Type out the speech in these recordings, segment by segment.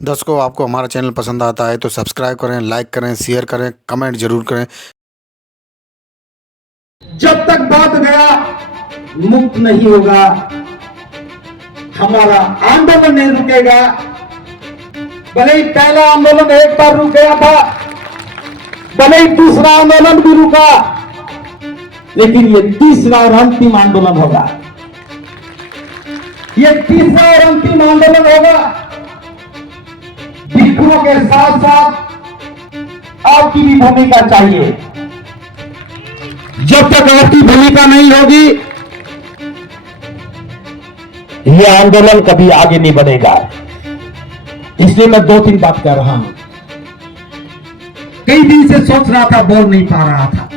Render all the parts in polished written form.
दर्शकों, आपको हमारा चैनल पसंद आता है तो सब्सक्राइब करें, लाइक करें, शेयर करें, कमेंट जरूर करें। जब तक बोध गया मुक्त नहीं होगा, हमारा आंदोलन नहीं रुकेगा। भले ही पहला आंदोलन एक बार रुक गया था, भले ही दूसरा आंदोलन भी रुका, लेकिन ये तीसरा और अंतिम आंदोलन होगा। ये तीसरा और अंतिम आंदोलन होगा। भिक्षुओं के साथ साथ आपकी भी भूमिका चाहिए। जब तक आपकी भूमिका नहीं होगी, यह आंदोलन कभी आगे नहीं बढ़ेगा। इसलिए मैं 2-3 बात कर रहा हूं। कई दिन से सोच रहा था, बोल नहीं पा रहा था,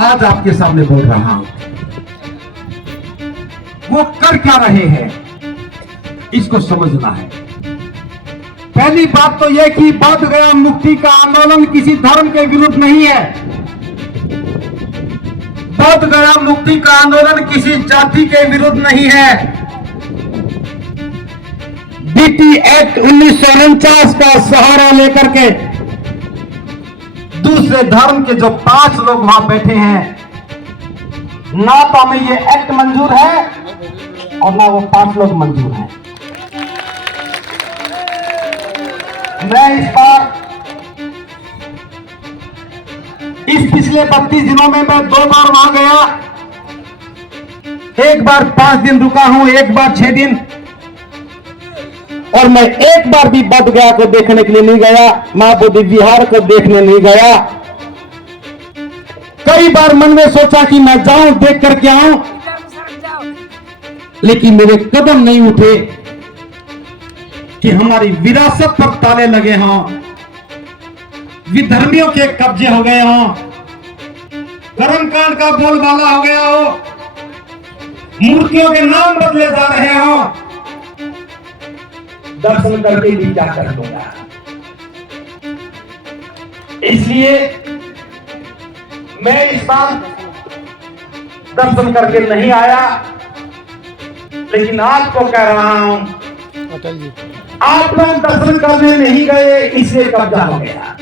आज आपके सामने बोल रहा हूं। वो कर क्या रहे हैं, इसको समझना है। पहली बात तो यह कि बोध गया मुक्ति का आंदोलन किसी धर्म के विरुद्ध नहीं है। बोध गया मुक्ति का आंदोलन किसी जाति के विरुद्ध नहीं है। बीटी एक्ट 1949 का सहारा लेकर के दूसरे धर्म के जो 5 लोग वहां बैठे हैं, ना तो हमें ये एक्ट मंजूर है और ना वो 5 लोग मंजूर हैं। मैं इस बार इस पिछले 32 दिनों में मैं 2 बार वहां गया। एक बार 5 दिन रुका हूं, एक बार 6 दिन, और मैं एक बार भी बोध गया को देखने के लिए नहीं गया, मां बोधि विहार को देखने नहीं गया। कई बार मन में सोचा कि मैं जाऊं, देख करके आऊं, लेकिन मेरे कदम नहीं उठे कि हमारी विरासत पर ताले लगे हों, विधर्मियों के कब्जे हो गए हों, कर्मकांड का बोलबाला हो गया हो, मूर्तियों के नाम बदले जा रहे हों। दर्शन करके भी क्या कर दूंगा। इसलिए मैं इस बार दर्शन करके नहीं आया, लेकिन आपको कह रहा हूं, आप लोग दर्शन करने नहीं गए, इसलिए कब्जा हो गया।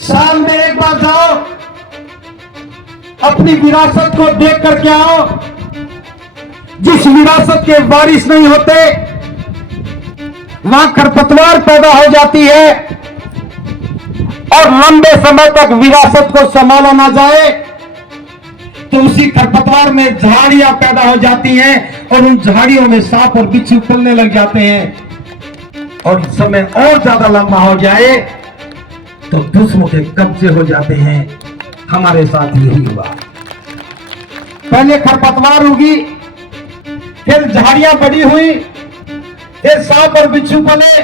साल में एक बार जाओ, अपनी विरासत को देख करके आओ। जिस विरासत के वारिस नहीं होते, वहां खरपतवार पैदा हो जाती है, और लंबे समय तक विरासत को संभाला ना जाए तो उसी खरपतवार में झाड़ियां पैदा हो जाती हैं, और उन झाड़ियों में सांप और बिच्छू पलने लग जाते हैं, और समय और ज्यादा लंबा हो जाए तो दूसरों के कब्जे हो जाते हैं। हमारे साथ यही हुआ। पहले खरपतवार उगी, फिर झाड़ियां बड़ी हुई, फिर सांप और बिच्छू पले,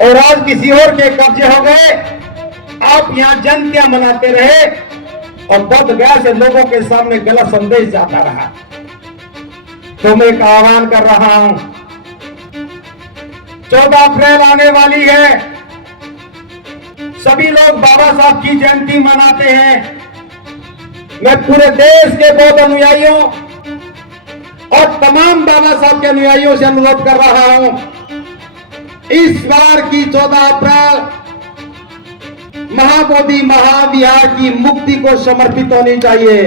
और आज किसी और के कब्जे हो गए। आप यहां जयंतियां मनाते रहे और बोध गया से लोगों के सामने गलत संदेश जाता रहा। तो मैं एक आह्वान कर रहा हूं, 14 अप्रैल आने वाली है। सभी लोग बाबा साहब की जयंती मनाते हैं। मैं पूरे देश के बौद्ध अनुयायियों और तमाम बाबा साहब के अनुयायियों से अनुरोध कर रहा हूं, इस बार की 14 अप्रैल महाबोधि महाविहार की मुक्ति को समर्पित होनी चाहिए।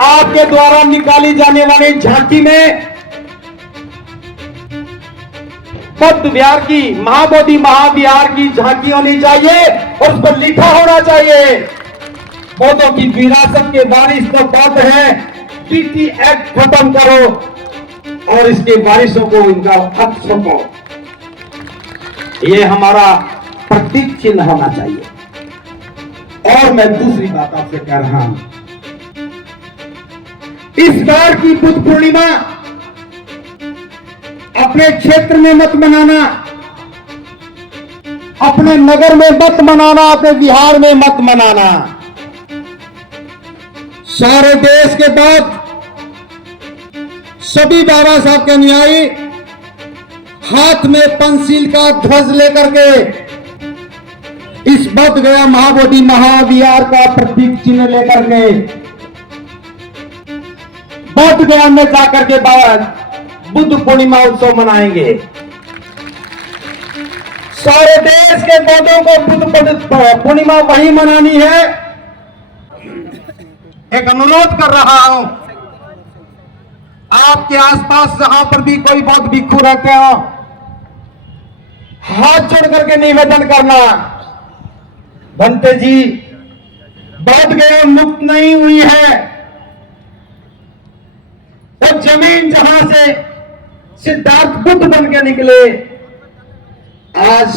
आपके द्वारा निकाली जाने वाली झांकी में बुद्ध विहार की, महाबोधि महाविहार की झांकी होनी चाहिए, और उस पर लिखा होना चाहिए, बौद्धों की विरासत के वारिस तो बौद्ध है, बीटी एक्ट खत्म करो और इसके वारिसों को इनका हक सौंपो। ये हमारा प्रतीक चिन्ह होना चाहिए। और मैं दूसरी बात आपसे कह रहा हूं, इस बार की बुद्ध पूर्णिमा अपने क्षेत्र में मत मनाना, अपने नगर में मत मनाना, अपने बिहार में मत मनाना। सारे देश के बाद सभी बाबा साहब के अनुयायी हाथ में पंचशील का ध्वज लेकर के, इस बोध गया महाबोधि महाविहार का प्रतीक चिन्ह लेकर के बोध बोध गया में जाकर के बाद बुद्ध पूर्णिमा उत्सव मनाएंगे। सारे देश के बौद्धों को बुद्ध पूर्णिमा वही मनानी है। एक अनुरोध कर रहा हूं, आपके आसपास जहां पर भी कोई बौद्ध भिक्षु रहते हो, हाथ जोड़ करके निवेदन करना, भंते जी बोध गया मुक्त नहीं हुई है। वो जमीन जहां से सिद्धार्थ बुद्ध बन के निकले, आज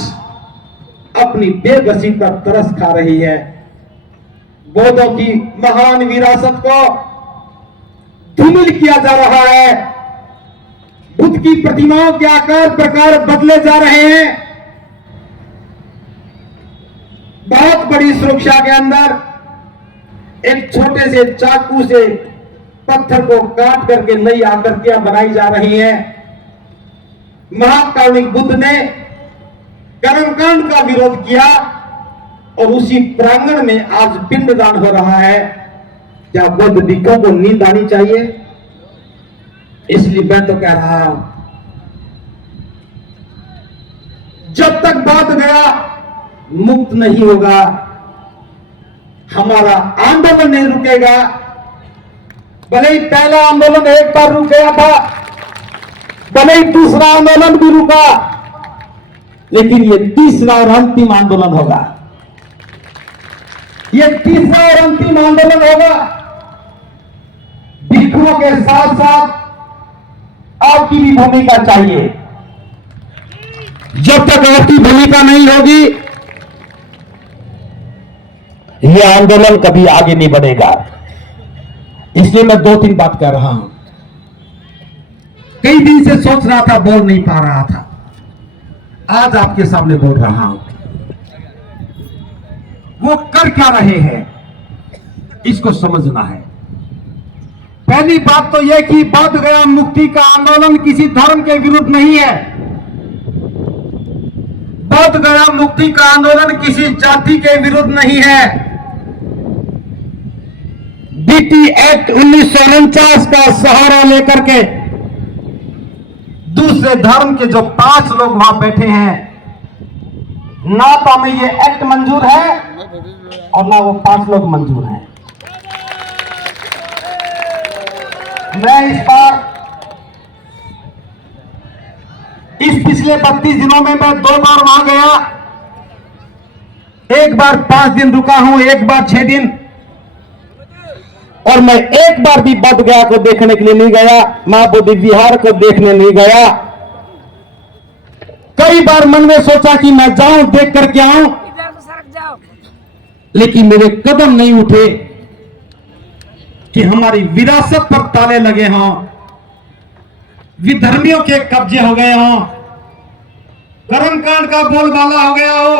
अपनी बेबसी पर तरस खा रही है। बौद्धों की महान विरासत को धूमिल किया जा रहा है। बुद्ध की प्रतिमाओं के आकार प्रकार बदले जा रहे हैं। बहुत बड़ी सुरक्षा के अंदर एक छोटे से चाकू से पत्थर को काट करके नई आकृतियां बनाई जा रही हैं। महाकारुणिक बुद्ध ने कर्मकांड का विरोध किया और उसी प्रांगण में आज पिंडदान हो रहा है। क्या बौद्ध भिक्षुओं को नींद आनी चाहिए? इसलिए मैं तो कह रहा हूं, जब तक बोध गया मुक्त नहीं होगा, हमारा आंदोलन नहीं रुकेगा। भले ही पहला आंदोलन एक बार रुक गया था, भले ही दूसरा आंदोलन भी रुका, लेकिन ये तीसरा और अंतिम आंदोलन होगा। ये तीसरा और अंतिम आंदोलन होगा। भिक्षुओं के साथ साथ आपकी भी भूमिका चाहिए। जब तक आपकी भूमिका नहीं होगी, यह आंदोलन कभी आगे नहीं बढ़ेगा। इसलिए मैं 2-3 बात कर रहा हूं। कई दिन से सोच रहा था, बोल नहीं पा रहा था, आज आपके सामने बोल रहा हूं। वो कर क्या रहे हैं, इसको समझना है। पहली बात तो यह कि बोध गया मुक्ति का आंदोलन किसी धर्म के विरुद्ध नहीं है। बोध गया मुक्ति का आंदोलन किसी जाति के विरुद्ध नहीं है। बीटी एक्ट 1949 का सहारा लेकर के दूसरे धर्म के जो 5 लोग वहां बैठे हैं, ना तो हमें ये एक्ट मंजूर है और ना वो 5 लोग मंजूर हैं। मैं इस पिछले 32 दिनों में मैं 2 बार वहां गया। एक बार 5 दिन रुका हूं, एक बार 6 दिन, और मैं एक बार भी बोध गया को देखने के लिए नहीं गया, मां बोधि विहार को देखने नहीं गया। कई बार मन में सोचा कि मैं जाऊं, देख करके आऊं, लेकिन मेरे कदम नहीं उठे कि हमारी विरासत पर ताले लगे हों, विधर्मियों के कब्जे हो गए हों, कर्मकांड का बोलबाला हो गया हो,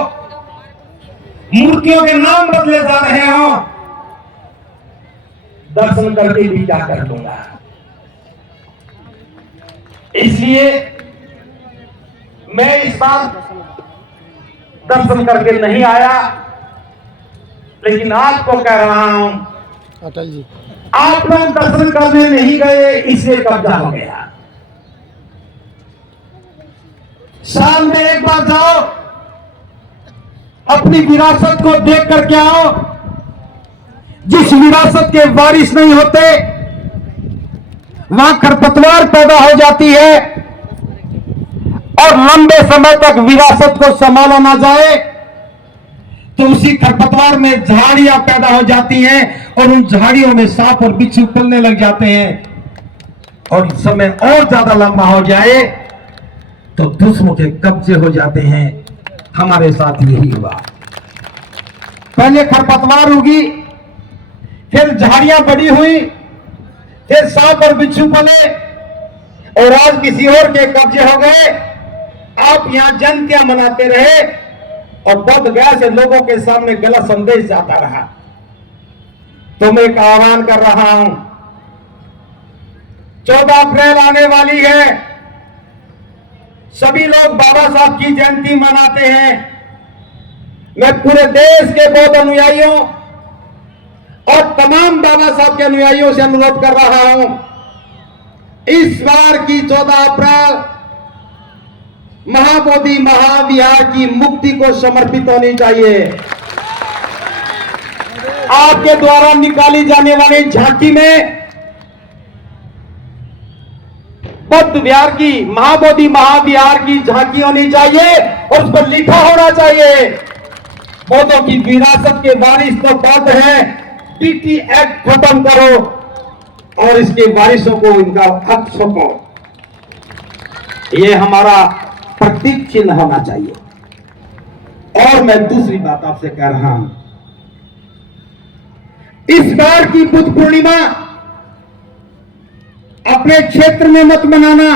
मूर्तियों के नाम बदले जा रहे हों। दर्शन करके भी क्या कर लूंगा। इसलिए मैं इस बार दर्शन करके नहीं आया, लेकिन आपको कह रहा हूं, आप लोग दर्शन करने नहीं गए, इसलिए कब्जा हो गया। साल में एक बार जाओ, अपनी विरासत को देख करके आओ। जिस विरासत के वारिस नहीं होते, वहां खरपतवार पैदा हो जाती है और लंबे समय तक विरासत को संभाला ना जाए तो उसी खरपतवार में झाड़ियां पैदा हो जाती हैं और उन झाड़ियों में सांप और बिच्छू पलने लग जाते हैं। और समय और ज्यादा लंबा हो जाए तो दूसरों के कब्जे हो जाते हैं। हमारे साथ यही हुआ। पहले खरपतवार उगी, फिर झाड़ियां बड़ी हुई, फिर सांप और बिच्छू पले और आज किसी और के कब्जे हो गए। आप यहां जयंतियां मनाते रहे और बोध गया से लोगों के सामने गलत संदेश जाता रहा। तो मैं एक आह्वान कर रहा हूं, 14 अप्रैल आने वाली है। सभी लोग बाबा साहब की जयंती मनाते हैं। मैं पूरे देश के बौद्ध अनुयायियों और तमाम बाबा साहब के अनुयायियों से अनुरोध कर रहा हूं, इस बार की 14 अप्रैल महाबोधि महाविहार की मुक्ति को समर्पित होनी चाहिए। आपके द्वारा निकाली जाने वाली झांकी में बुद्ध विहार की, महाबोधि महाविहार की झांकी होनी चाहिए और उस पर लिखा होना चाहिए, बौद्धों की विरासत के वारिस तो बौद्ध है, डीटी एक्ट खत्म करो और इसके वारिसों को इनका हक सौंपो। यह हमारा प्रतीक चिन्ह होना चाहिए। और मैं दूसरी बात आपसे कह रहा हूं, इस बार की बुद्ध पूर्णिमा अपने क्षेत्र में मत मनाना,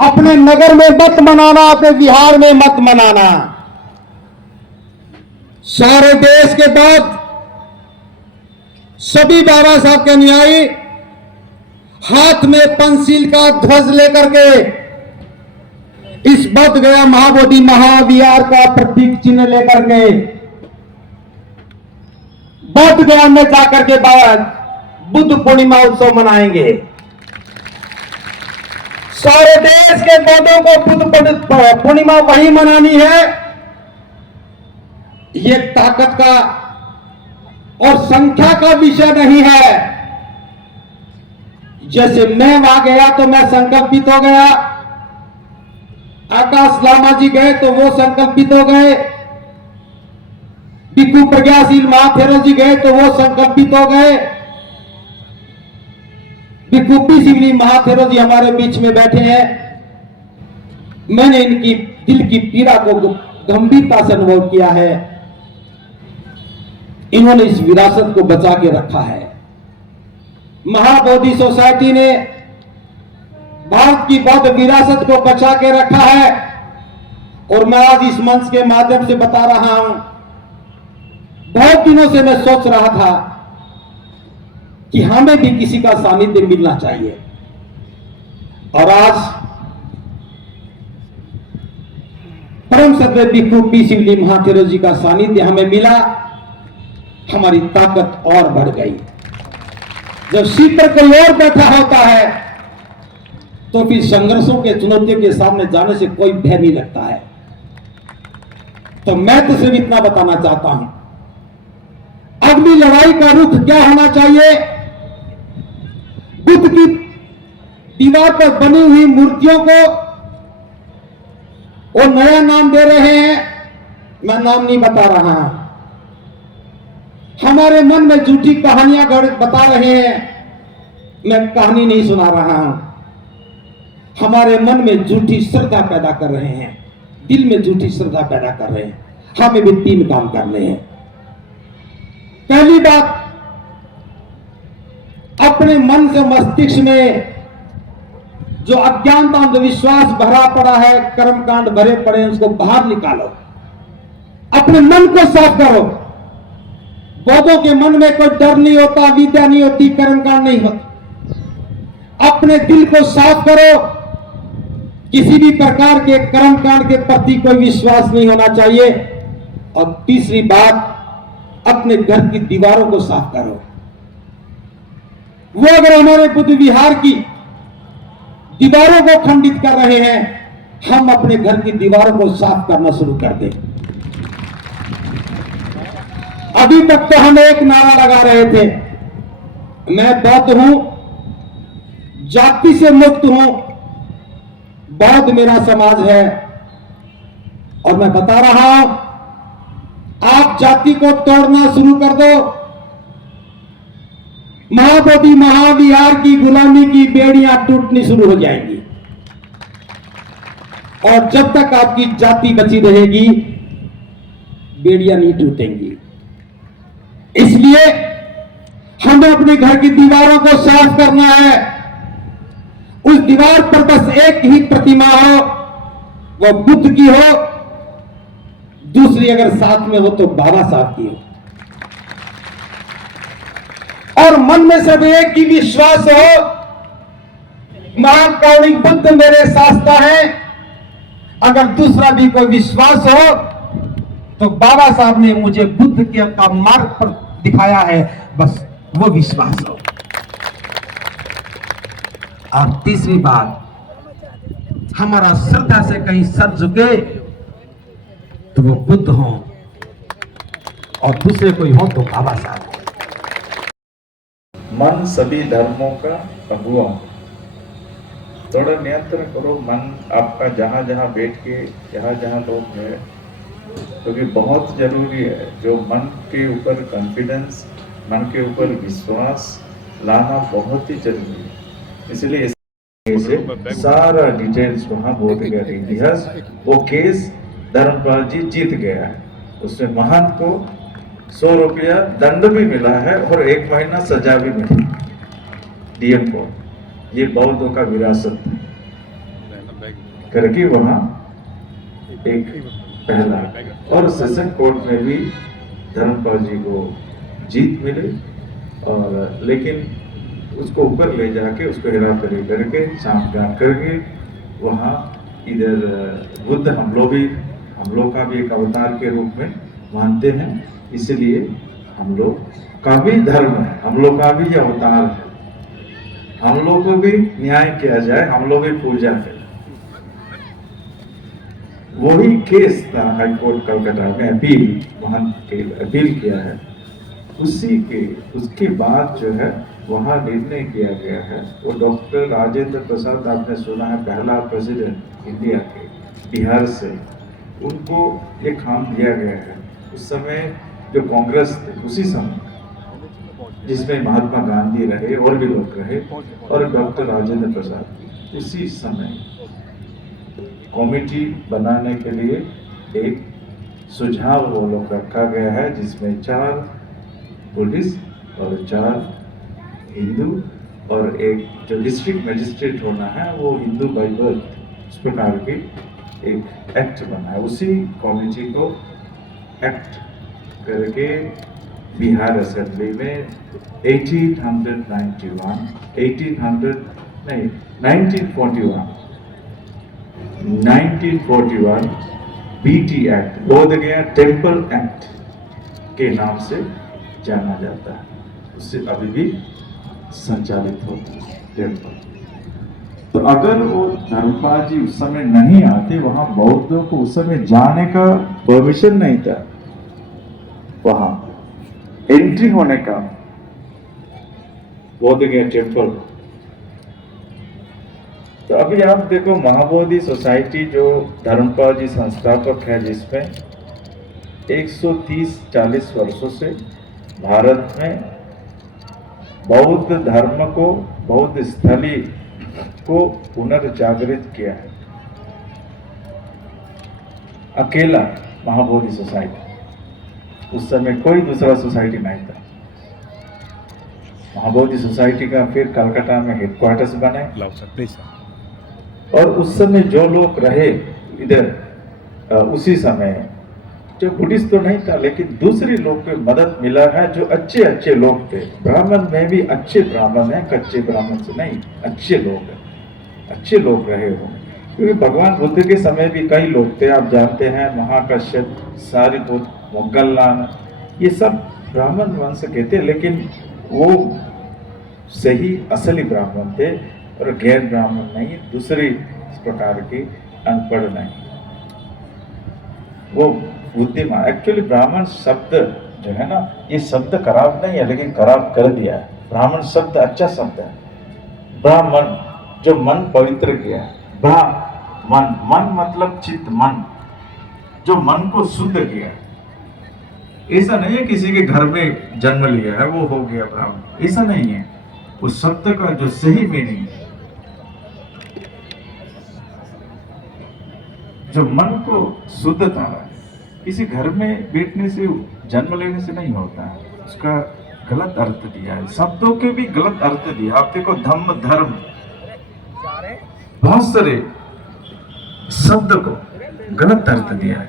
अपने नगर में मत मनाना, अपने बिहार में मत मनाना। सारे देश के बाद सभी बाबा साहब के अनुयायी हाथ में पंचशील का ध्वज लेकर के इस बोध गया महाबोधि महाविहार का प्रतीक चिन्ह लेकर के बोध गया में जाकर के बाद बुद्ध पूर्णिमा उत्सव मनाएंगे। सारे देश के बौद्धों को बुद्ध पूर्णिमा वही मनानी है। ये ताकत का और संख्या का विषय नहीं है। जैसे मैं वहां गया तो मैं संकल्पित हो गया, आकाश लामा जी गए तो वो संकल्पित हो गए, भिक्खु प्रज्ञाशील महाथेरो जी गए तो वो संकल्पित हो गए, भिक्खु पीसिवली महाथेरो जी हमारे बीच में बैठे हैं। मैंने इनकी दिल की पीड़ा को गंभीरता से अनुभव किया है। इन्होंने इस विरासत को बचा के रखा है। महाबोधि सोसाइटी ने भारत की बौद्ध विरासत को बचा के रखा है। और मैं आज इस मंच के माध्यम से बता रहा हूं, बहुत दिनों से मैं सोच रहा था कि हमें भी किसी का सानिध्य मिलना चाहिए। और आज परम सत्य भिक्खु पीसिवली महाथेरो जी का सानिध्य हमें मिला, हमारी ताकत और बढ़ गई। जब सीकर कोई और बैठा होता है तो फिर संघर्षों के, चुनौतियों के सामने जाने से कोई भय नहीं लगता है। तो मैं तो सिर्फ इतना बताना चाहता हूं, अगली लड़ाई का रुख क्या होना चाहिए? बुद्ध की दीवार पर बनी हुई मूर्तियों को वो नया नाम दे रहे हैं, मैं नाम नहीं बता रहा। हमारे मन में झूठी कहानियां बता रहे हैं, मैं कहानी नहीं सुना रहा हूं। हमारे मन में झूठी श्रद्धा पैदा कर रहे हैं, दिल में झूठी श्रद्धा पैदा कर रहे हैं। हमें भी 3 काम करने हैं। पहली बात, अपने मन से मस्तिष्क में जो अज्ञानता अंधविश्वास भरा पड़ा है, कर्मकांड भरे पड़े हैं, उसको बाहर निकालो। अपने मन को साफ करो। बौद्धों के मन में कोई डर नहीं होता, विद्या नहीं होती, कर्मकांड नहीं होता। अपने दिल को साफ करो। किसी भी प्रकार के कर्मकांड के प्रति कोई विश्वास नहीं होना चाहिए। और तीसरी बात, अपने घर की दीवारों को साफ करो। वो अगर हमारे बुद्ध विहार की दीवारों को खंडित कर रहे हैं, हम अपने घर की दीवारों को साफ करना शुरू कर दें। अभी तक तो हम एक नारा लगा रहे थे, मैं बौद्ध हूं, जाति से मुक्त हूं, बौद्ध मेरा समाज है। और मैं बता रहा हूं, आप जाति को तोड़ना शुरू कर दो, महाबोधि महाविहार की गुलामी की बेड़ियां टूटनी शुरू हो जाएंगी। और जब तक आपकी जाति बची रहेगी, बेड़ियां नहीं टूटेंगी। इसलिए हमें अपने घर की दीवारों को साफ करना है। उस दीवार पर बस एक ही प्रतिमा हो, वो बुद्ध की हो, दूसरी अगर साथ में हो तो बाबा साहब की हो। और मन में सब एक ही विश्वास हो, महाकारुणिक बुद्ध मेरे शास्त्र है। अगर दूसरा भी कोई विश्वास हो तो बाबा साहब ने मुझे बुद्ध के का मार्ग पर दिखाया है, बस वो विश्वास हो। और तीसरी बात, हमारा श्रद्धा से कहीं सर झुके तो वो बुद्ध हो और दूसरे कोई हो तो बाबा साहब हो। मन सभी धर्मों का अगुआ। थोड़ा नियंत्रण करो मन आपका, जहाँ जहाँ बैठ के जहाँ जहाँ लोग हैं, क्योंकि बहुत जरूरी है जो मन के ऊपर कॉन्फिडेंस, मन के ऊपर विश्वास लाना बहुत ही जरूरी है। इसलिए से सारा डिटेल्स वहाँ बोल गया इतिहास। वो केस धर्मपाल जी जीत गया है, उसमें महंत को 100 रुपया दंड भी मिला है और 1 महीना सजा भी मिली डीएम को। ये बौद्धों का विरासत करके वहाँ एक पहला, और सेशन कोर्ट में भी धर्मपाल जी को जीत मिली, और लेकिन उसको ऊपर ले जाके उसको हेराफेरी करके सांठगांठ करके वहाँ इधर बुद्ध हम लोग का भी एक अवतार के रूप में मानते हैं। इसलिए हम लोग का भी धर्म है, हम लोग का भी अवतार है, हम लोग को भी न्याय किया जाए, हम लोग भी पूजा करें। वही केस था हाईकोर्ट कलकत्ता में, अपील वहां के अपील किया है, उसके बाद जो है वहाँ निर्णय किया गया है। वो डॉक्टर राजेंद्र प्रसाद, आपने सुना है, पहला प्रेसिडेंट इंडिया के बिहार से, उनको ये काम दिया गया है। उस समय जो कांग्रेस थे उसी समय, जिसमें महात्मा गांधी रहे और भी लोग रहे, और डॉक्टर राजेंद्र प्रसाद, उसी समय कमेटी बनाने के लिए एक सुझाव वो लोग रखा गया है, जिसमें 4 बुद्धिस्ट और 4 हिंदू और एक जो डिस्ट्रिक्ट मजिस्ट्रेट होना है वो हिंदू बाई बर्थ, इस प्रकार की एक एक्ट बना है। उसी कमेटी को एक्ट करके बिहार असेंबली में 1941 बीटी एक्ट, बोध गया टेम्पल एक्ट के नाम से जाना जाता है, उससे अभी भी संचालित होता है टेम्पल। तो अगर वो धर्मपाल जी उस समय नहीं आते, वहां बौद्धों को उस समय जाने का परमिशन नहीं था, वहां एंट्री होने का बोध गया टेम्पल। तो अभी आप देखो महाबोधि सोसाइटी जो धर्मपाल जी संस्थापक है, जिसमें 130-40 वर्षों से भारत में बौद्ध धर्म को, बौद्ध स्थली को पुनर्जागृत किया है। अकेला महाबोधि सोसाइटी, उस समय कोई दूसरा सोसाइटी नहीं था। महाबोधि सोसाइटी का फिर कलकत्ता में हेडक्वार्टर्स बने, और उस समय जो लोग रहे इधर, उसी समय जो बुद्धिस्ट तो नहीं था, लेकिन दूसरे लोग को मदद मिला है, जो अच्छे अच्छे लोग थे। ब्राह्मण में भी अच्छे ब्राह्मण हैं, कच्चे ब्राह्मण से नहीं, अच्छे लोग हैं, अच्छे लोग रहे हो। क्योंकि भगवान बुद्ध के समय भी कई लोग थे, आप जानते हैं, महाकश्यप, सारिपुत्र, मोगल्लान, ये सब ब्राह्मण वंश के थे, लेकिन वो सही असली ब्राह्मण थे और गैर ब्राह्मण नहीं, दूसरी प्रकार की अनपढ़ नहीं, वो बुद्धिमान। एक्चुअली ब्राह्मण शब्द जो है ना, ये शब्द खराब नहीं है, लेकिन खराब कर दिया है। ब्राह्मण शब्द अच्छा शब्द है। ब्राह्मण जो मन पवित्र किया, ब्राह्मण, मन मतलब चित्त, मन जो मन को शुद्ध किया। ऐसा नहीं है किसी के घर में जन्म लिया है वो हो गया ब्राह्मण, ऐसा नहीं है। उस शब्द का जो सही मीनिंग, जो मन को शुद्धता है, किसी घर में बैठने से, जन्म लेने से नहीं होता है, उसका गलत अर्थ दिया है, शब्दों के भी गलत अर्थ दिया। आप देखो धम्म, धर्म, बहुत सारे शब्द को गलत अर्थ दिया है।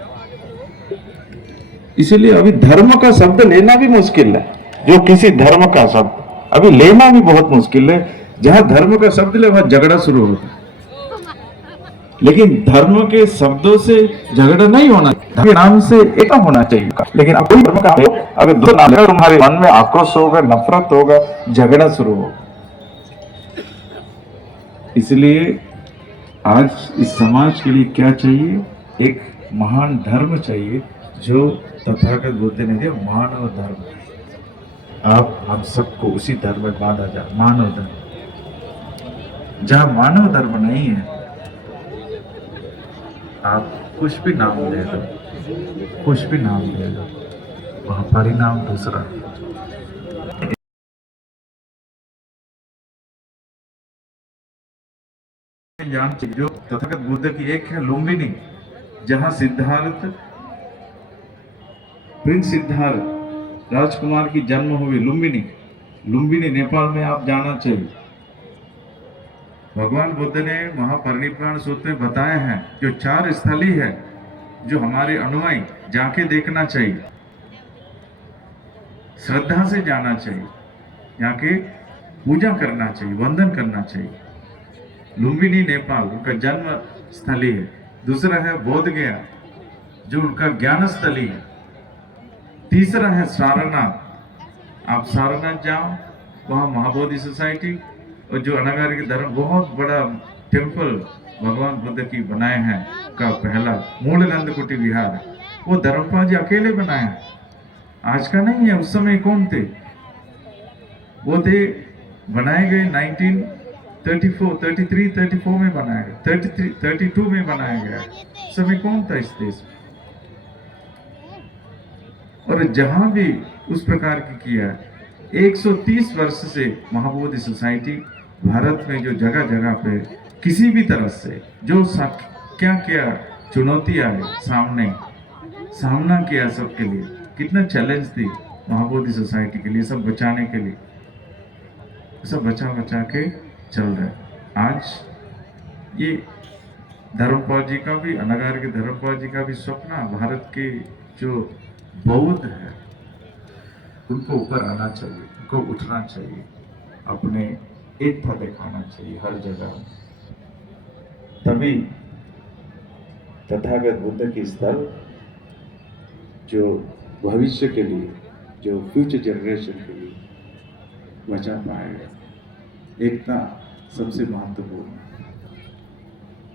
इसीलिए अभी धर्म का शब्द लेना भी मुश्किल है, जो किसी धर्म का शब्द अभी लेना भी बहुत मुश्किल है। जहां धर्म का शब्द ले वहां झगड़ा शुरू होता है, लेकिन धर्म के शब्दों से झगड़ा नहीं होना, धर्म के नाम से एक होना चाहिए। लेकिन अब कोई धर्म का अगर दो नाम है, तुम्हारे मन में आक्रोश होगा, नफरत होगा, झगड़ा शुरू होगा। इसलिए आज इस समाज के लिए क्या चाहिए? एक महान धर्म चाहिए जो तथागत बुद्ध ने दिया, मानव धर्म। आप हम सबको उसी धर्म में बांधा जाए, मानव धर्म। जहां मानव धर्म नहीं है, आप कुछ भी नाम दे दो, कुछ भी नाम दे दो, वहां परिणाम दूसरा। जान चाहिए जो तथागत बुद्ध की एक है लुम्बिनी, जहां प्रिंस सिद्धार्थ राजकुमार की जन्म हुई लुम्बिनी। लुम्बिनी नेपाल में आप जाना चाहिए। भगवान बुद्ध ने महापरिनिर्वाण सूत्र में बताया है जो 4 स्थली है जो हमारे अनुयायी जाके देखना चाहिए, श्रद्धा से जाना चाहिए, जाके पूजा करना चाहिए, वंदन करना चाहिए। लुम्बिनी नेपाल उनका जन्म स्थली है। दूसरा है बोध गया जो उनका ज्ञान स्थली है। तीसरा है सारनाथ। आप सारनाथ जाओ, वहाँ महाबोधि सोसाइटी और जो अनागारिक धर्म बहुत बड़ा टेम्पल भगवान बुद्ध की बनाए हैं का पहला मूलगंध कुटी विहार है, वो धर्मपाल जी अकेले बनाए हैं, आज का नहीं है। उस समय कौन थे? वो थे बनाए गए 1934 में बनाया गया, 32 में बनाया गया। उस समय कौन था इस देश में? और जहां भी उस प्रकार की किया, 130 वर्ष से महाबोधि सोसाइटी भारत में जो जगह जगह पे किसी भी तरह से जो क्या क्या चुनौती आए सामना किया, सबके लिए कितना चैलेंज थी महाबोधि सोसाइटी के लिए, सब बचाने के लिए, सब बचा के चल रहा है। आज ये धर्मपाल जी का भी, अनागार के धर्मपाल जी का भी स्वप्न, भारत के जो बौद्ध है उनको ऊपर आना चाहिए, उनको उठना चाहिए, अपने एकता दिखाना चाहिए हर जगह। तभी तथागत बुद्ध की स्थल जो भविष्य के लिए, जो फ्यूचर जनरेशन के लिए बचा पाएगा। एकता सबसे महत्वपूर्ण है।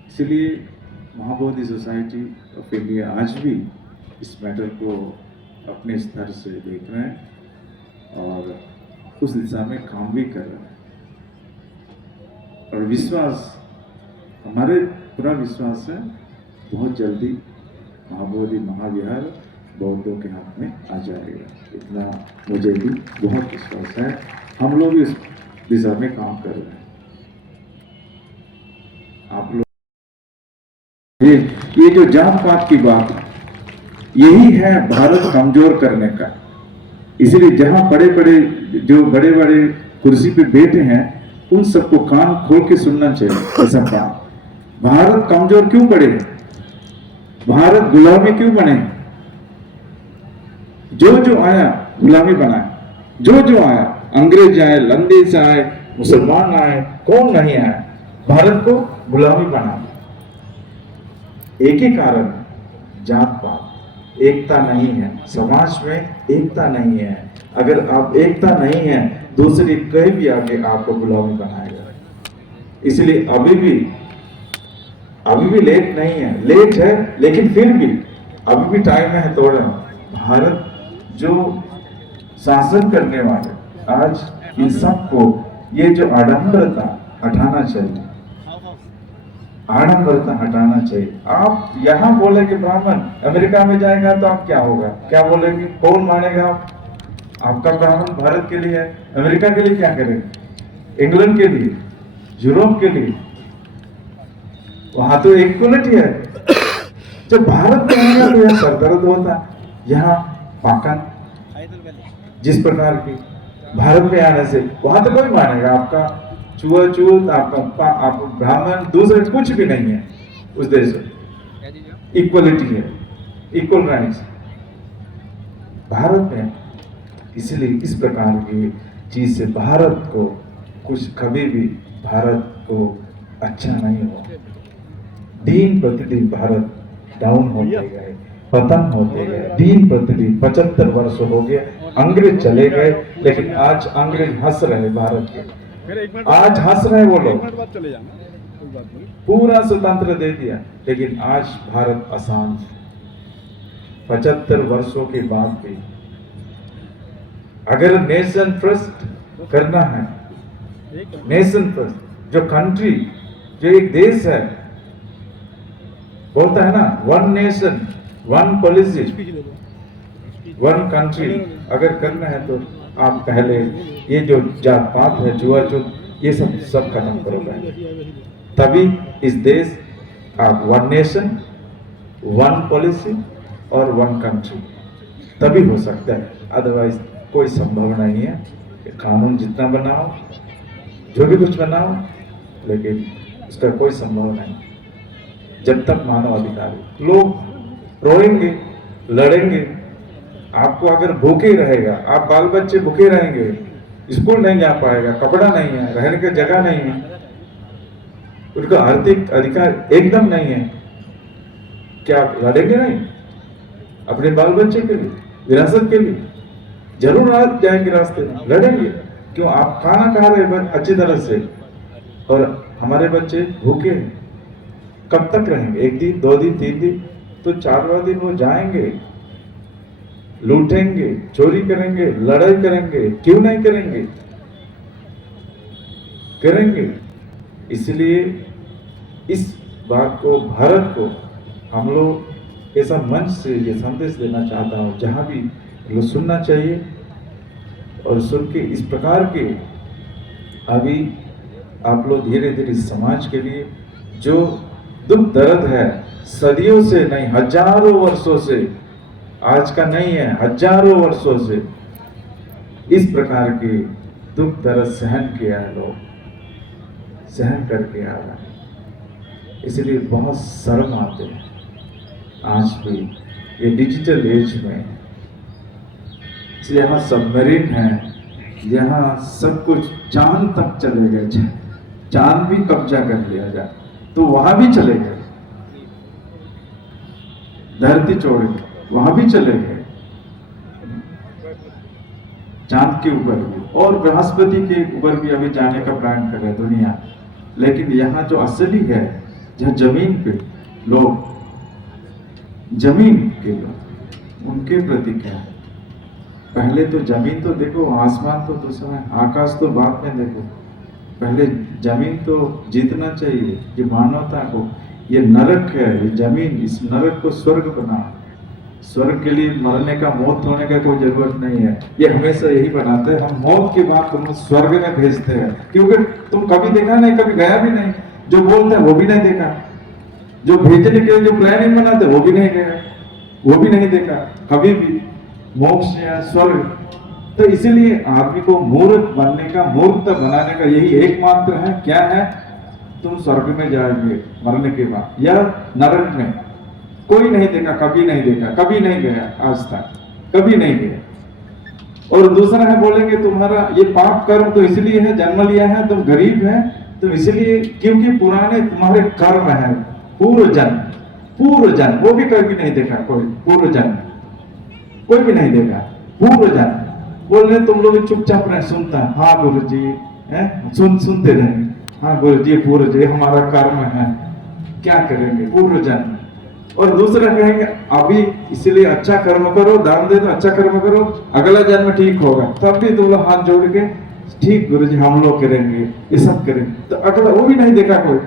इसलिए महाबोधि सोसाइटी ऑफ इंडिया आज भी इस मैटर को अपने स्तर से देख रहे हैं और उस दिशा में काम भी कर रहे हैं। और विश्वास, हमारे पूरा विश्वास है बहुत जल्दी महाबोधि महाविहार बौद्धों के हाथ में आ जाएगा। इतना मुझे भी बहुत विश्वास है। हम लोग इस दिशा में काम कर रहे हैं। आप लोग ये जो जात पात की बात है, यही है भारत कमजोर करने का। इसलिए जहां बड़े बड़े कुर्सी पे बैठे हैं उन सबको कान खोल के सुनना चाहिए। ऐसा काम भारत कमजोर क्यों पड़े? भारत गुलामी क्यों बने? जो आया गुलामी बनाए, जो आया, अंग्रेज आए, लंदेश आए, मुसलमान आए, कौन नहीं आया, भारत को गुलामी बना। एक ही कारण, जात पात, एकता नहीं है, समाज में एकता नहीं है। अगर आप एकता नहीं है, दूसरी कहीं भी आके आपको गुलामी बनाएगा। इसलिए अभी भी लेट नहीं है, लेट है लेकिन फिर भी अभी भी टाइम है थोड़ा। भारत जो शासन करने वाले, आज इन सबको ये जो आडंबरता हटाना चाहिए, आडंबरता हटाना चाहिए। आप यहाँ बोले कि ब्राह्मण अमेरिका में जाएगा तो आप क्या होगा, क्या बोलेंगे, कौन मानेगा? आपका ब्राह्मण भारत के लिए है, अमेरिका के लिए क्या करेंगे? इंग्लैंड के लिए, यूरोप के लिए, वहां तो इक्वलिटी है। जब भारत में आएगा तो यह सरदर्द होता। यहाँ पाकन जिस प्रकार की भारत में आने से वहां तो कोई मानेगा आपका छुआछूत, आप ब्राह्मण, दूसरे कुछ भी नहीं है उस देश में। इक्वलिटी है, इक्वल राइट्स भारत में। इसलिए इस प्रकार की चीज से भारत को कुछ, कभी भी भारत को अच्छा नहीं हो। दिन प्रतिदिन भारत डाउन होते गए, पतन होते गए, दिन प्रतिदिन। 75 वर्ष हो गए, अंग्रेज चले गए, लेकिन आज अंग्रेज हंस रहे भारत के, आज हंस रहे वो लोग। पूरा स्वतंत्र दे दिया, लेकिन आज भारत अशांत है। 75 वर्षों के बाद भी अगर नेशन फर्स्ट करना है, नेशन फर्स्ट, जो कंट्री, जो एक देश है, बोलता है ना, one nation one policy one country, अगर करना है तो आप पहले ये जो जात पात है, जुआ जो ये सब खत्म करो पहले, तभी इस देश आप वन नेशन वन पॉलिसी और वन कंट्री तभी हो सकता है। अदरवाइज कोई संभव नहीं है। कानून जितना बनाओ, जो भी कुछ बनाओ, लेकिन इसका कोई संभव नहीं जब तक मानव अधिकार। लोग रोएंगे, लड़ेंगे। आपको अगर भूखे रहेगा, आप बाल बच्चे भूखे रहेंगे, स्कूल नहीं जा पाएगा, कपड़ा नहीं है, रहने की जगह नहीं है, उनका आर्थिक अधिकार एकदम नहीं है, क्या आप लड़ेंगे नहीं अपने बाल बच्चे के लिए, विरासत के लिए? जरूर आप जाएंगे रास्ते में, लड़ेंगे। क्यों? आप खाना खा रहे हैं अच्छी तरह से और हमारे बच्चे भूखे हैं, कब तक रहेंगे? एक दिन, 2 दिन, 3 दिन, तो 4वां दिन वो जाएंगे, लूटेंगे, चोरी करेंगे, लड़ाई करेंगे। क्यों नहीं करेंगे? करेंगे। इसलिए इस बात को, भारत को हम लोग ऐसा मंच से ये संदेश देना चाहता हूँ, जहाँ भी लोग सुनना चाहिए और सुन के इस प्रकार के अभी आप लोग धीरे धीरे समाज के लिए जो दुख दर्द है, सदियों से नहीं, हजारों वर्षों से, आज का नहीं है, हजारों वर्षों से इस प्रकार के दुख दर्द सहन किया है, लोग सहन करके आ रहे हैं। इसलिए बहुत शर्म आते हैं आज भी ये डिजिटल एज में। यहाँ सबमरीन है, यहाँ सब कुछ, चांद तक चले गए, चांद भी कब्जा कर लिया जाए तो वहां भी चले गए, धरती छोड़ के वहां भी चले गए, चांद के ऊपर भी, और बृहस्पति के ऊपर भी अभी जाने का प्लान कर रहे दुनिया। लेकिन यहाँ जो असली है, जहाँ जमीन पे लोग, जमीन के लोग, उनके प्रति क्या है? पहले तो जमीन तो देखो, आसमान तो दूसरा है, आकाश तो बाद में देखो, पहले जमीन तो जीतना चाहिए। ये मानवता को, ये नरक है, ये जमीन, इस नरक को स्वर्ग बना। स्वर्ग के लिए मरने का, मौत होने का कोई जरूरत नहीं है। ये हमेशा यही बनाते हैं, हम मौत के बाद तुम स्वर्ग में भेजते हैं, क्योंकि तुम कभी देखा नहीं, कभी गया भी नहीं। जो बोलते हैं वो भी नहीं देखा, जो भेजने के लिए जो प्लानिंग बनाते वो भी नहीं गया, वो भी नहीं देखा कभी भी मोक्ष या स्वर्ग। तो इसीलिए आदमी को मूर्ख बनने का, मूर्खता बनाने का यही एकमात्र है, क्या है? तुम स्वर्ग में जाएंगे मरने के बाद, या नरक में। कोई नहीं देखा, कभी नहीं देखा, कभी नहीं गया, आज तक कभी नहीं गया। और दूसरा है, बोलेंगे तुम्हारा ये पाप कर्म तो इसलिए है, जन्म लिया है, तुम गरीब है, तुम इसलिए, क्योंकि पुराने तुम्हारे कर्म है, पूर्व जन्म, वो भी कभी नहीं देखा कोई, पूर्व जन्म कोई भी नहीं देखा, पूर्व जन्म। बोल रहे तुम लोग चुपचाप रहे, सुनता, हाँ गुरु जी है, सुनते रहेंगे, हाँ गुरु जी, पूर्व जी हमारा कर्म है, क्या करेंगे, पूर्व जन्म। और दूसरा कहेंगे अभी इसलिए अच्छा कर्म करो, दान दे दो, अच्छा कर्म करो, अगला जन्म ठीक होगा। तब भी तुम लोग हाथ जोड़ के, ठीक गुरु जी हम लोग करेंगे, ये सब करेंगे। तो अगला वो भी नहीं देखा कोई,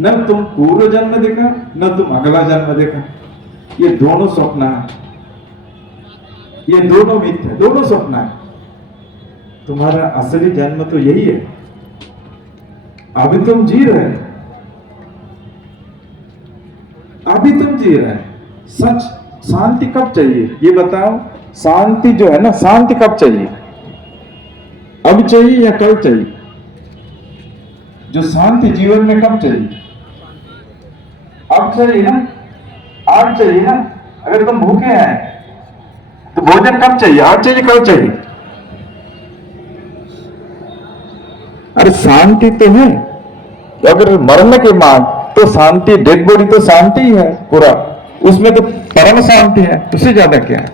न तुम पूर्व जन्म देखा, न तुम अगला जन्म देखा। ये दोनों स्वप्न है, ये दोनों मिथ्या है, दोनों स्वप्न है। तुम्हारा असली जन्म तो यही है, अभी तुम जी रहे, अभी तुम जी रहे। सच शांति कब चाहिए ये बताओ? शांति जो है ना, शांति कब चाहिए? अब चाहिए या कल चाहिए? जो शांति जीवन में कब चाहिए? अब चाहिए ना, आज चाहिए ना। अगर तुम भूखे हैं तो भोजन कब चाहिए? आज चाहिए, कल चाहिए? अरे शांति तो है, अगर मरने के बाद तो शांति, डेड बॉडी तो शांति ही है पूरा, उसमें तो परम शांति है, उससे ज्यादा क्या है?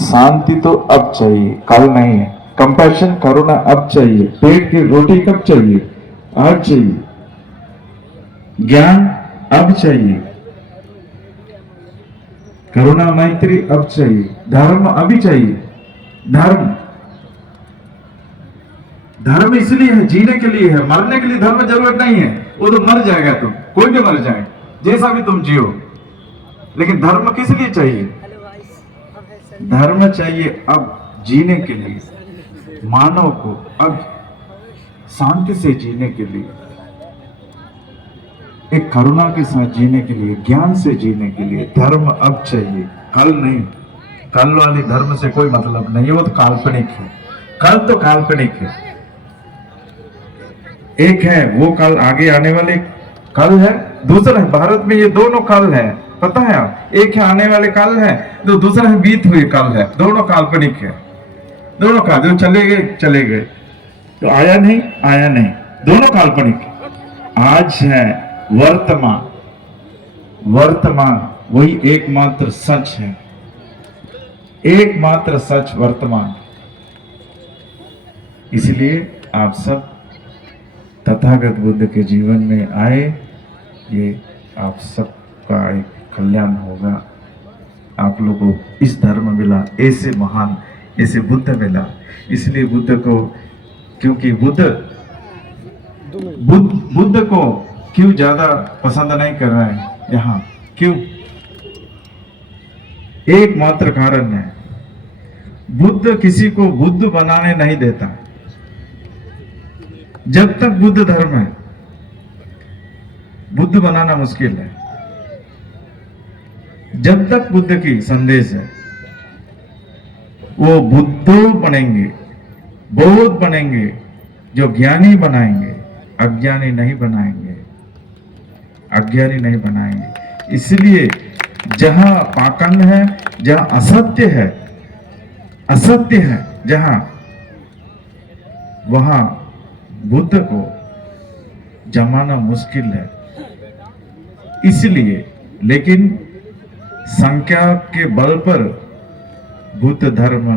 शांति तो अब चाहिए, कल नहीं है। कंपैशन करुणा अब चाहिए, पेट की रोटी कब चाहिए? आज चाहिए। ज्ञान अब चाहिए, करुणा मैत्री अब चाहिए, धर्म अभी चाहिए। धर्म धर्म इसलिए है, जीने के लिए है, मरने के लिए धर्म जरूरत नहीं है। वो तो मर जाएगा, तुम कोई भी मर जाए, जैसा भी तुम जियो। लेकिन धर्म किस लिए चाहिए? धर्म चाहिए अब जीने के लिए, मानव को अब शांति से जीने के लिए, एक करुणा के साथ जीने के लिए, ज्ञान से जीने के लिए धर्म अब चाहिए, कल नहीं। कल वाली धर्म से कोई मतलब नहीं है, वो तो काल्पनिक है। कल तो काल्पनिक है, एक है वो कल, आगे आने वाले कल है, दूसरा है। भारत में ये दोनों कल है, पता है आप? एक है आने वाले कल है, तो दूसरा है बीत हुए कल है। दोनों काल्पनिक है, दोनों का जो चले गए चले गए, तो आया नहीं आया नहीं, दोनों काल्पनिक। आज है वर्तमान, वर्तमान वही एकमात्र सच है, एकमात्र सच वर्तमान। इसलिए आप सब तथागत बुद्ध के जीवन में आए, ये आप सबका एक कल्याण होगा। आप लोगों को इस धर्म मिला, ऐसे महान, ऐसे बुद्ध मिला। इसलिए बुद्ध को, क्योंकि बुद्ध को क्यों ज्यादा पसंद नहीं कर रहे हैं यहाँ? क्यों? एकमात्र कारण है, बुद्ध किसी को बुद्ध बनाने नहीं देता। जब तक बुद्ध धर्म है, बुद्ध बनाना मुश्किल है। जब तक बुद्ध की संदेश है, वो बुद्धो बनेंगे, बौद्ध बनेंगे, जो ज्ञानी बनाएंगे, अज्ञानी नहीं बनाएंगे, अज्ञानी नहीं बनाएंगे। इसलिए जहां पाखंड है, जहां असत्य है, असत्य है जहां, वहां बुद्ध को जमाना मुश्किल है। इसलिए, लेकिन संख्या के बल पर बुद्ध धर्म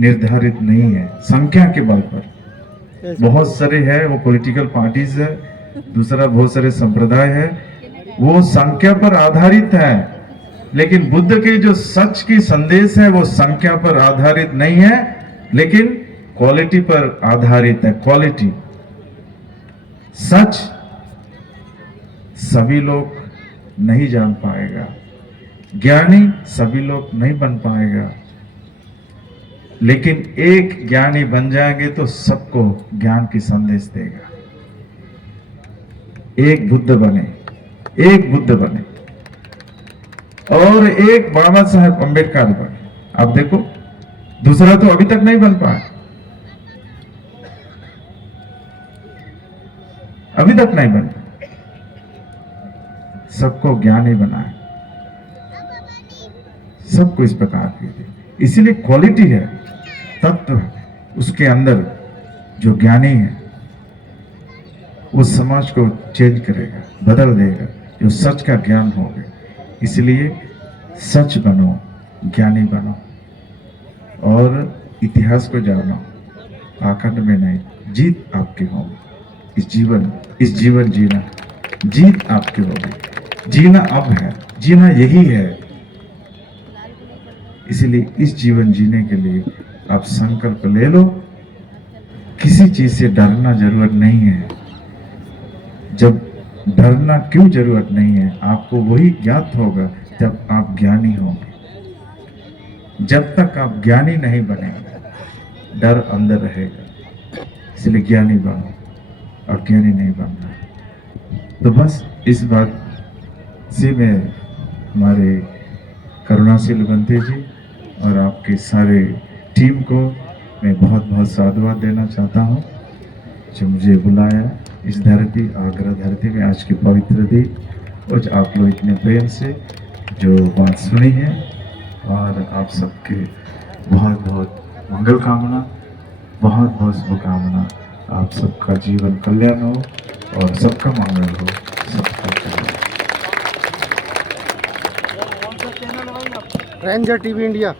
निर्धारित नहीं है। संख्या के बल पर बहुत सारे हैं, वो पॉलिटिकल पार्टीज है, दूसरा बहुत सारे संप्रदाय है, वो संख्या पर आधारित है। लेकिन बुद्ध के जो सच की संदेश है, वो संख्या पर आधारित नहीं है, लेकिन क्वालिटी पर आधारित है। क्वालिटी, सच सभी लोग नहीं जान पाएगा, ज्ञानी सभी लोग नहीं बन पाएगा, लेकिन एक ज्ञानी बन जाएंगे तो सबको ज्ञान की संदेश देगा। एक बुद्ध बने, एक बुद्ध बने, और एक बाबा साहेब अम्बेडकर बने। अब देखो, दूसरा तो अभी तक नहीं बन पाया, अभी तक नहीं बन पाया। सबको ज्ञानी बनाए, सबको इस प्रकार की। इसीलिए क्वालिटी है, तत्व है उसके अंदर। जो ज्ञानी है वो समाज को चेंज करेगा, बदल देगा, जो सच का ज्ञान होगा। इसलिए सच बनो, ज्ञानी बनो, और इतिहास को जानो, पाखंड में नहीं। जीत आपकी होगी। इस जीवन जीना, जीत आपकी होगी। जीना अब है, जीना यही है। इसलिए इस जीवन जीने के लिए आप संकल्प ले लो। किसी चीज से डरना जरूरत नहीं है। जब डरना क्यों जरूरत नहीं है, आपको वही ज्ञात होगा जब आप ज्ञानी होंगे। जब तक आप ज्ञानी नहीं बनेंगे, डर अंदर रहेगा। इसलिए ज्ञानी बनो, अज्ञानी नहीं बनना। तो बस इस बात से मैं हमारे करुणाशील बंते जी और आपके सारे टीम को मैं बहुत बहुत साधुवाद देना चाहता हूँ, जो मुझे बुलाया इस धरती, आगरा धरती में, आज की पवित्र दिन। और आप लोग इतने प्रेम से जो बात सुनी है, और आप सबके बहुत बहुत मंगल कामना, बहुत बहुत शुभकामना। आप सबका जीवन कल्याण हो और सबका मंगल हो, सबका कल्याण। रेंजर टीवी इंडिया,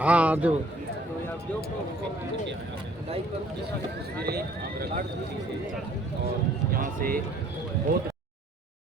हाँ दो। तस्वीरें आप रख सकती हैं और यहाँ से बहुत